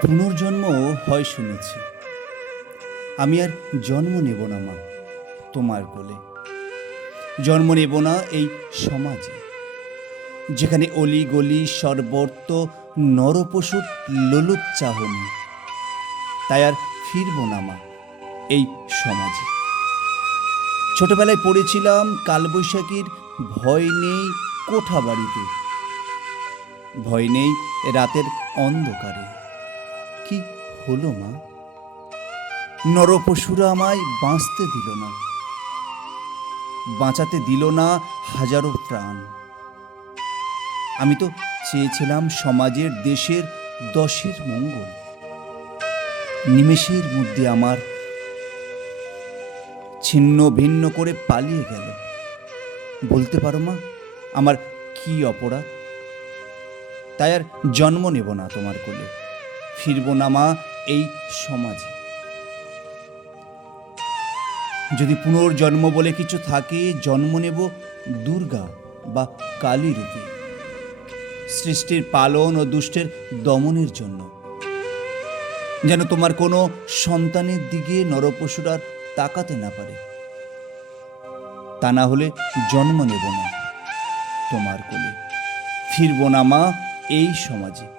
পুনর্জন্ম হয় শুনেছি। আমি আর জন্ম নেব না, মা, তোমার কোলে। জন্ম নেব না এই সমাজে, যেখানে অলি গলি সর্বর্ত নরপশুর লোলুপ চাহনি। তাই আর ফিরব না, মা, এই সমাজে। ছোটবেলায় পড়েছিলাম কালবৈশাখীর, ভয় নেই কোঠা বাড়িতে ভয় নেই রাতের অন্ধকারে। কি হলো মা? নরপশুরা আমায় বাঁচতে দিল না। বাঁচাতে দিল না হাজারো প্রাণ আমি তো চেয়েছিলাম সমাজের দেশের দশের মঙ্গল। নিমেষের মধ্যে আমার ছিন্ন ভিন্ন করে পালিয়ে গেল। বলতে পারো মা, আমার কি অপরাধ? তাই আর জন্ম নেব না তোমার কোলে। ফিরব না মা, এই সমাজে। যদি পুনর্জন্ম বলে কিছু থাকে, জন্ম নেব দুর্গা বা কালী রূপে। সৃষ্টির পালন ও দুষ্টের দমনের জন্য। যেন তোমার কোনো সন্তানের দিকে নরপশুরার তাকাতে না পারে। তা না হলে জন্ম নেব না তোমার কোলে। ফিরব না মা, এই সমাজে।